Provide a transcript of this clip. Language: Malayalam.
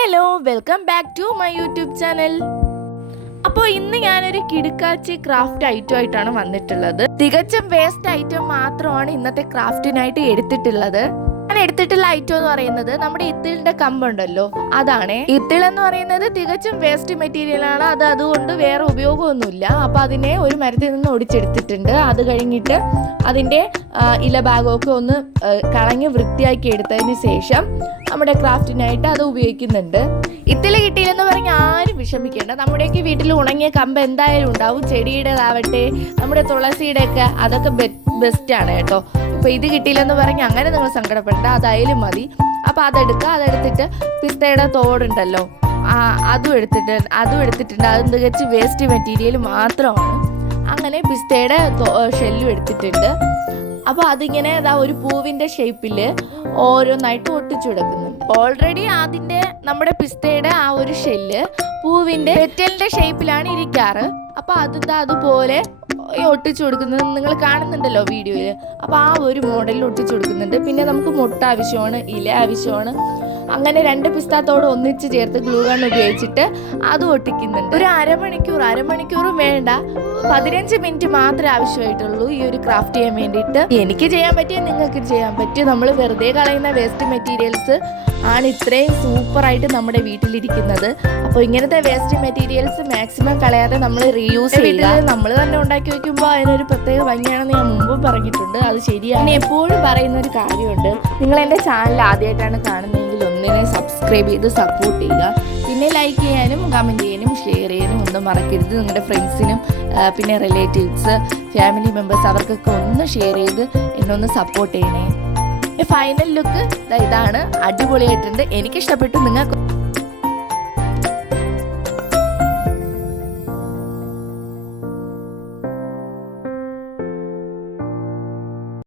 Hello, welcome back to my YouTube channel. അപ്പോൾ ഇന്ന് ഞാനൊരു കിടുക്കാച്ചി ക്രാഫ്റ്റ് ഐറ്റം ആയിട്ടാണ് വന്നിട്ടുള്ളത്. തികച്ചും വേസ്റ്റ് ഐറ്റം മാത്രമാണ് ഇന്നത്തെ ക്രാഫ്റ്റിനായിട്ട് എടുത്തിട്ടുള്ളത്. ഞാൻ എടുത്തിട്ടുള്ള ഐറ്റം എന്ന് പറയുന്നത് നമ്മുടെ ഇത്തിളിന്റെ കമ്പുണ്ടല്ലോ, അതാണ്. ഇത്തിൾ എന്ന് പറയുന്നത് തികച്ചും വേസ്റ്റ് മെറ്റീരിയൽ ആണ്. അതുകൊണ്ട് വേറെ ഉപയോഗമൊന്നുമില്ല. അപ്പോൾ അതിനെ ഒരു മരത്തിൽ നിന്ന് ഒടിച്ചെടുത്തിട്ടുണ്ട്. അത് കഴിഞ്ഞിട്ട് അതിൻ്റെ ഇല ഭാഗമൊക്കെ ഒന്ന് കളഞ്ഞ് വൃത്തിയാക്കി എടുത്തതിന് ശേഷം നമ്മുടെ ക്രാഫ്റ്റിനായിട്ട് അത് ഉപയോഗിക്കുന്നുണ്ട്. ഇത്തിള് കിട്ടിയില്ലെന്ന് പറഞ്ഞാൽ ആരും വിഷമിക്കേണ്ട. നമ്മുടെയൊക്കെ വീട്ടിൽ ഉണങ്ങിയ കമ്പ് എന്തായാലും ഉണ്ടാവും. ചെടിയുടേതാവട്ടെ, നമ്മുടെ തുളസിയുടെ ഒക്കെ, അതൊക്കെ ബെസ്റ്റാണ് കേട്ടോ. ഇപ്പോൾ ഇത് കിട്ടിയില്ലെന്ന് പറഞ്ഞാൽ അങ്ങനെ നിങ്ങൾ സങ്കടപ്പെടേണ്ട, അതായാലും മതി. അപ്പോൾ അതെടുത്തിട്ട് പിസ്തയുടെ തോടുണ്ടല്ലോ, അതും എടുത്തിട്ടുണ്ട്. അത് തികച്ച് വേസ്റ്റ് മെറ്റീരിയൽ മാത്രമാണ്. അങ്ങനെ പിസ്തയുടെ ഷെല്ലും എടുത്തിട്ടുണ്ട്. അപ്പോൾ അതിങ്ങനെ ഒരു പൂവിൻ്റെ ഷേപ്പിൽ ഓരോന്നായിട്ട് ഒട്ടിച്ചു കൊടുക്കുന്നുണ്ട്. ഓൾറെഡി അതിൻ്റെ നമ്മുടെ പിസ്തയുടെ ആ ഒരു ഷെല്ല് പൂവിൻ്റെ പെറ്റലിൻ്റെ ഷേപ്പിലാണ് ഇരിക്കാറ്. അപ്പോൾ അതുപോലെ ഒട്ടിച്ചു കൊടുക്കുന്നത് നിങ്ങൾ കാണുന്നുണ്ടല്ലോ വീഡിയോയിൽ. അപ്പോൾ ആ ഒരു മോഡലിൽ ഒട്ടിച്ചു കൊടുക്കുന്നുണ്ട്. പിന്നെ നമുക്ക് മുട്ട ആവശ്യമാണ്, ഇല ആവശ്യമാണ്. അങ്ങനെ 2 പിസ്താത്തോട് ഒന്നിച്ച് ചേർത്ത് ഗ്ലൂ ഗൺ ഉപയോഗിച്ചിട്ട് അത് ഒട്ടിക്കുന്നുണ്ട്. ഒരു അരമണിക്കൂറും വേണ്ട, 15 മിനിറ്റ് മാത്രമേ ആവശ്യമായിട്ടുള്ളൂ ഈ ഒരു ക്രാഫ്റ്റ് ചെയ്യാൻ വേണ്ടിയിട്ട്. എനിക്ക് ചെയ്യാൻ പറ്റിയ നിങ്ങൾക്ക് ചെയ്യാൻ പറ്റും. നമ്മൾ വെറുതെ കളയുന്ന വേസ്റ്റ് മെറ്റീരിയൽസ് ആണ് ഇത്രയും സൂപ്പറായിട്ട് നമ്മുടെ വീട്ടിലിരിക്കുന്നത്. അപ്പോൾ ഇങ്ങനത്തെ വേസ്റ്റ് മെറ്റീരിയൽസ് മാക്സിമം കളയാതെ നമ്മൾ റീയൂസ് ചെയ്യുക. നമ്മൾ തന്നെ ഉണ്ടാക്കി വെക്കുമ്പോൾ അതിനൊരു പ്രത്യേക ഭംഗിയാണെന്ന് ഞാൻ മുമ്പും പറഞ്ഞിട്ടുണ്ട്. അത് ശരിയാണ്. ഞാൻ എപ്പോഴും പറയുന്ന ഒരു കാര്യമുണ്ട്, നിങ്ങൾ എൻ്റെ ചാനൽ ആദ്യമായിട്ടാണ് കാണുന്നതെങ്കിൽ ഒന്നിനെ സബ്സ്ക്രൈബ് ചെയ്ത് സപ്പോർട്ട് ചെയ്യുക. പിന്നെ ലൈക്ക് ചെയ്യാനും കമൻറ്റ് ചെയ്യാനും ഷെയർ ചെയ്യാനും ഒന്നും മറക്കരുത്. നിങ്ങളുടെ ഫ്രണ്ട്സിനും പിന്നെ റിലേറ്റീവ്സ്, ഫാമിലി മെമ്പേഴ്സ് അവർക്കൊക്കെ ഒന്ന് ഷെയർ ചെയ്ത് എന്നൊന്ന് സപ്പോർട്ട് ചെയ്യണേ. ഫൈനൽ ലുക്ക് ഇതാണ്. അടിപൊളിയായിട്ടുണ്ട്. എനിക്കിഷ്ടപ്പെട്ടു. നിങ്ങൾക്ക്